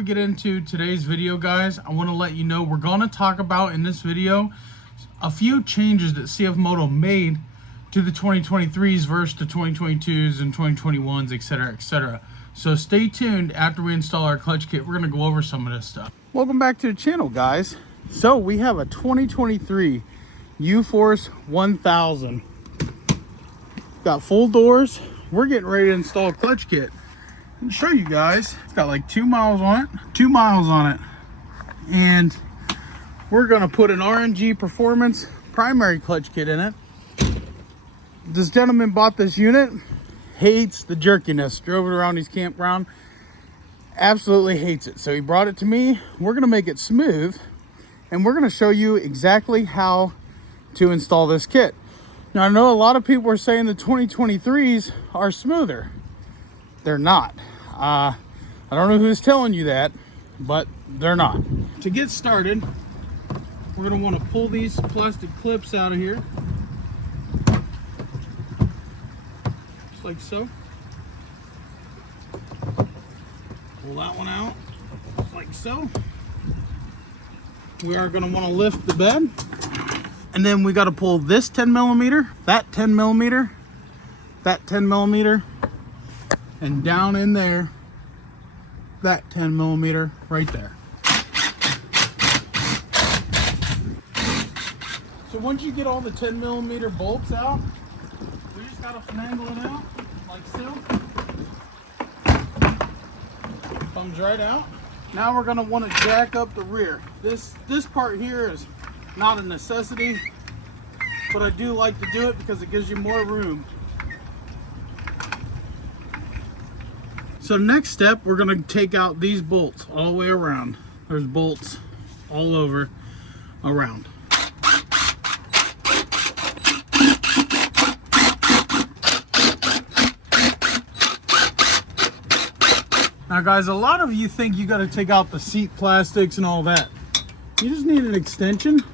we get into today's video, guys, I want to let you know we're going to talk about in this video a few changes that CFMOTO made to the 2023s versus the 2022s and 2021s, etc., etc. So stay tuned. After we install our clutch kit, we're going to go over some of this stuff. Welcome back to the channel, guys. So we have a 2023 UForce 1000. Got full doors. We're getting ready to install a clutch kit. Let me show you guys. It's got like 2 miles on it. 2 miles on it. And we're going to put an R.N.G. Performance Primary clutch kit in it. This gentleman bought this unit. Hates the jerkiness. Drove it around his campground. Absolutely hates it. So he brought it to me. We're going to make it smooth. And we're going to show you exactly how to install this kit. Now, I know a lot of people are saying the 2023s are smoother. They're not. I don't know who's telling you that, but they're not. To get started, we're going to want to pull these plastic clips out of here. Just like so. Pull that one out, just like so. We are going to want to lift the bed. And then we got to pull this 10 millimeter, that 10 millimeter, that 10 millimeter, and down in there, that 10 millimeter right there. So once you get all the 10 millimeter bolts out, we just got to finagle it out like so. Comes right out. Now we're going to want to jack up the rear. This part here is not a necessity, but I do like to do it because it gives you more room. So next step, we're going to take out these bolts all the way around. There's bolts all over around. Now guys, a lot of you think you got to take out the seat plastics and all that. You just need an extension.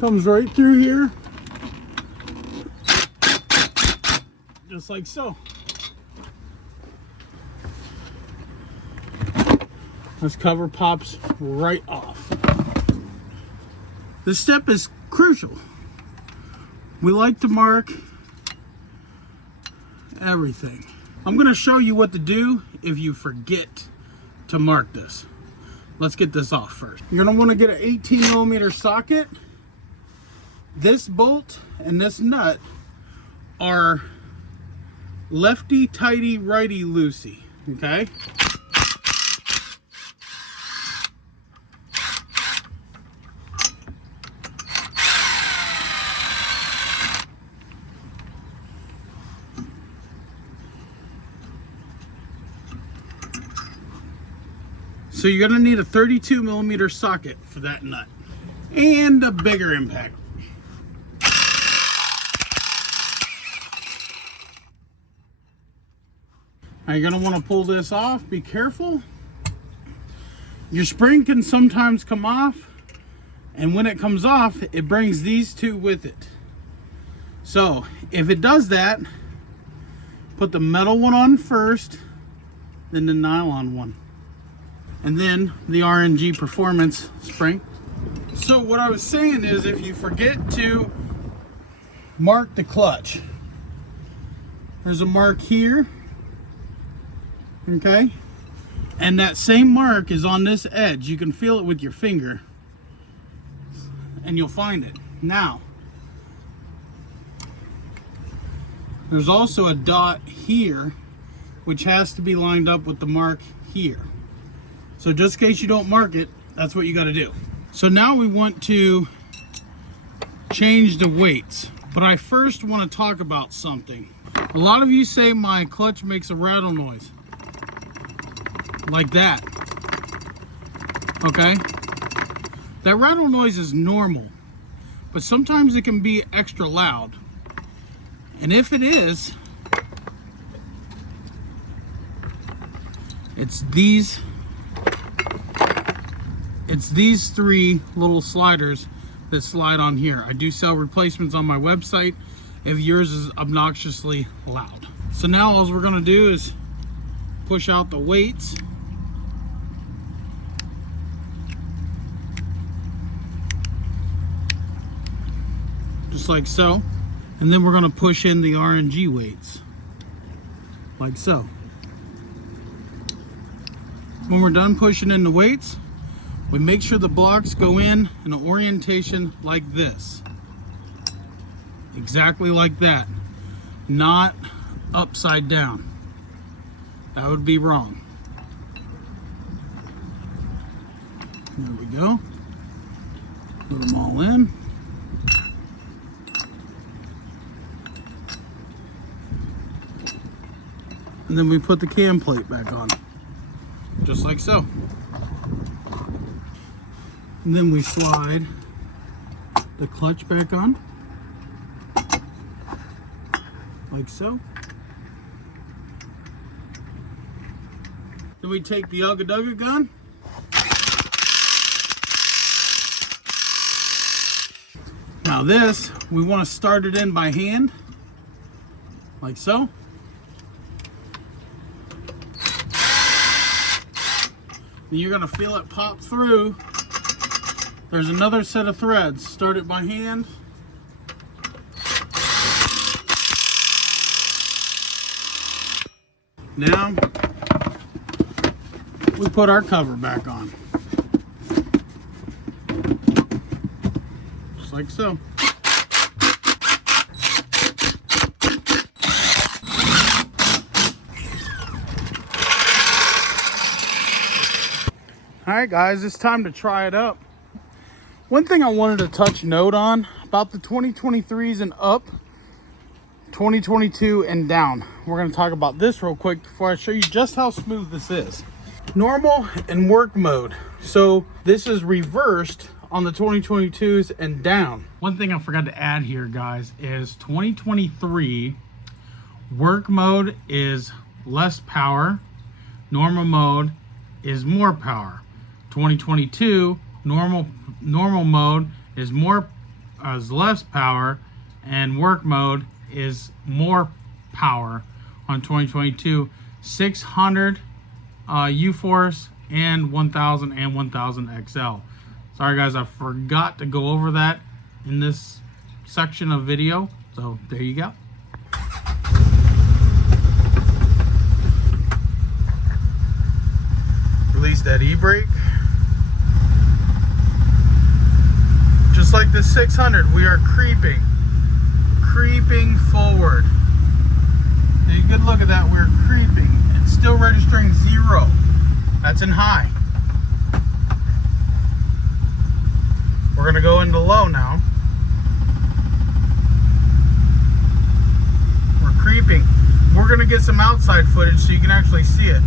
Comes right through here, just like so. This cover pops right off. This step is crucial. We like to mark everything. I'm going to show you what to do if you forget to mark this. Let's get this off first. You're going to want to get an 18 millimeter socket. This bolt and this nut are lefty tighty, righty loosey, okay? So you're gonna need a 32 millimeter socket for that nut and a bigger impact. Now you're going to want to pull this off. Be careful. Your spring can sometimes come off, and when it comes off, it brings these two with it. So if it does that, put the metal one on first, then the nylon one, and then the R.N.G. Performance spring. So what I was saying is, if you forget to mark the clutch, there's a mark here. Okay, and that same mark is on this edge. You can feel it with your finger and you'll find it. Now there's also a dot here which has to be lined up with the mark here. So just in case you don't mark it, that's what you got to do. So now we want to change the weights, but I first want to talk about something. A lot of you say my clutch makes a rattle noise. Like that. Okay? That rattle noise is normal, but sometimes it can be extra loud. And if it is, it's these three little sliders that slide on here. I do sell replacements on my website if yours is obnoxiously loud. So now all we're gonna do is push out the weights just like so. And then we're gonna push in the RNG weights, like so. When we're done pushing in the weights, we make sure the blocks go in an orientation like this. Exactly like that. Not upside down. That would be wrong. There we go. Put them all in. And then we put the cam plate back on, just like so. And then we slide the clutch back on, like so. Then we take the Ugga Dugga gun. Now this, we want to start it in by hand, like so. And you're gonna feel it pop through. There's another set of threads. Start it by hand. Now, we put our cover back on. Just like so. Alright guys, it's time to try it up. One thing I wanted to touch note on about the 2023s and up, 2022 and down. We're going to talk about this real quick before I show you just how smooth this is. Normal and work mode. So this is reversed on the 2022s and down. One thing I forgot to add here guys is 2023 work mode is less power, normal mode is more power. 2022 normal mode is less power, and work mode is more power on 2022. 600 UForce and 1000 and 1000 XL. Sorry guys, I forgot to go over that in this section of video, so there you go. Release that e-brake. Just like the 600, we are creeping forward. Take a good look at that, we're creeping. It's still registering 0. That's in high. We're gonna go into low now. We're creeping. We're gonna get some outside footage so you can actually see it.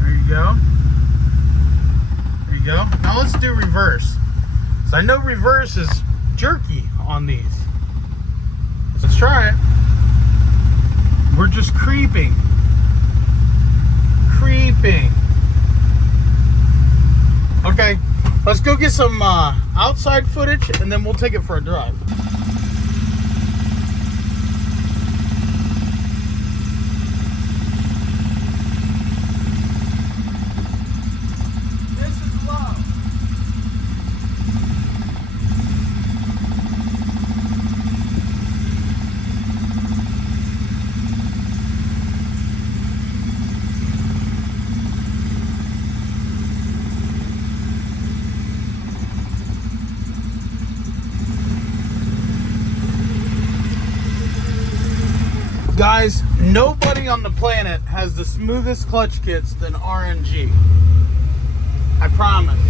There you go. There you go. Now let's do reverse. So I know reverse is jerky on these. Let's try it. We're just creeping. Okay, let's go get some outside footage and then we'll take it for a drive. Guys, nobody on the planet has the smoothest clutch kits than R.N.G. I promise.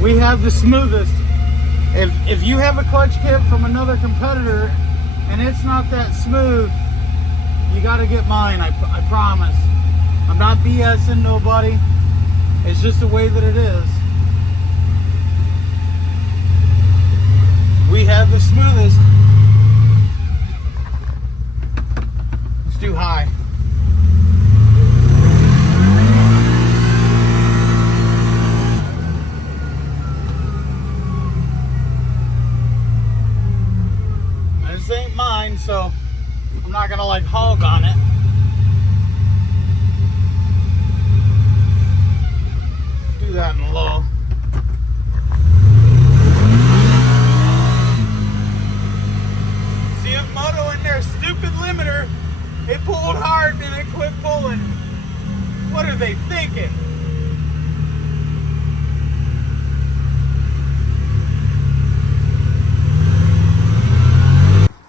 We have the smoothest. If you have a clutch kit from another competitor and it's not that smooth, you gotta get mine, I promise. I'm not BSing nobody. It's just the way that it is. We have the smoothest. Let's do high. This ain't mine, so I'm not gonna like hog on it. Do that in low. It pulled hard and then it quit pulling. What are they thinking?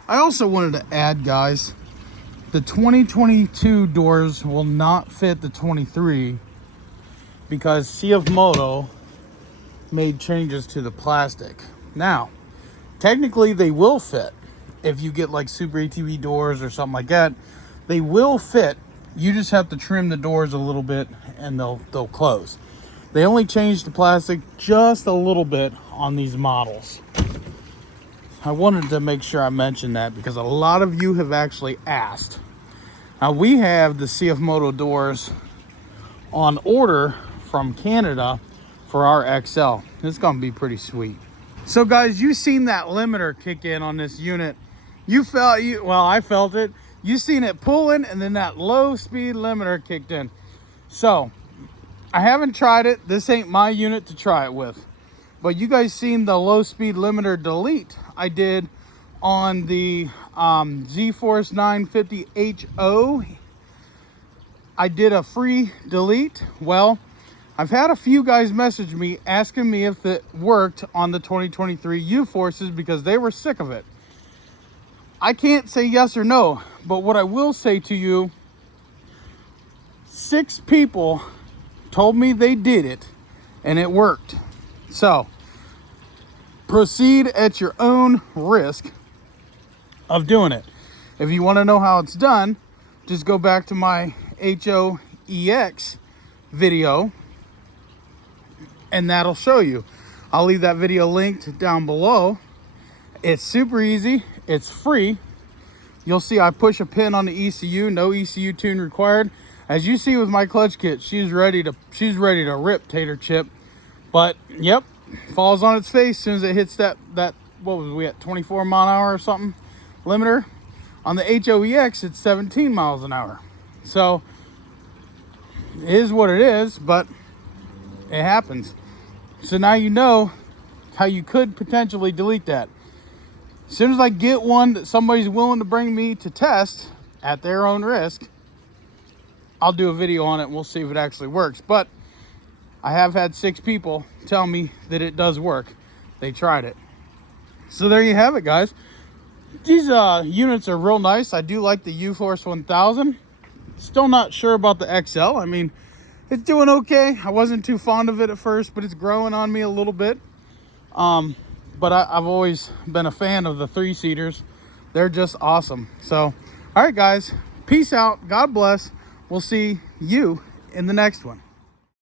I also wanted to add, guys, the 2022 doors will not fit the 23 because CFMOTO made changes to the plastic. Now, technically they will fit. If you get like Super ATV doors or something like that, they will fit. You just have to trim the doors a little bit and they'll close. They only changed the plastic just a little bit on these models. I wanted to make sure I mentioned that because a lot of you have actually asked. Now we have the CFMOTO doors on order from Canada for our XL. It's gonna be pretty sweet. So guys, you've seen that limiter kick in on this unit. Well, I felt it. You seen it pulling and then that low speed limiter kicked in. So I haven't tried it. This ain't my unit to try it with. But you guys seen the low speed limiter delete I did on the Z-Force 950 HO. I did a free delete. Well, I've had a few guys message me asking me if it worked on the 2023 UForces because they were sick of it. I can't say yes or no, but what I will say to you, 6 people told me they did it and it worked. So proceed at your own risk of doing it. If you want to know how it's done, just go back to my HOEX video and that'll show you. I'll leave that video linked down below. It's super easy. It's free. You'll see I push a pin on the ECU, no ECU tune required. As you see with my clutch kit, she's ready to rip, tater chip. But yep, falls on its face as soon as it hits that what was we at, 24 mile an hour or something limiter. On the HOEX, it's 17 miles an hour. So it is what it is, but it happens. So now you know how you could potentially delete that. As soon as I get one that somebody's willing to bring me to test at their own risk, I'll do a video on it and we'll see if it actually works. But I have had 6 people tell me that it does work. They tried it. So there you have it, guys. These units are real nice. I do like the UForce 1000. Still not sure about the XL. I mean, it's doing okay. I wasn't too fond of it at first, but it's growing on me a little bit. But I've always been a fan of the 3-seaters. They're just awesome. So, all right, guys, peace out. God bless. We'll see you in the next one.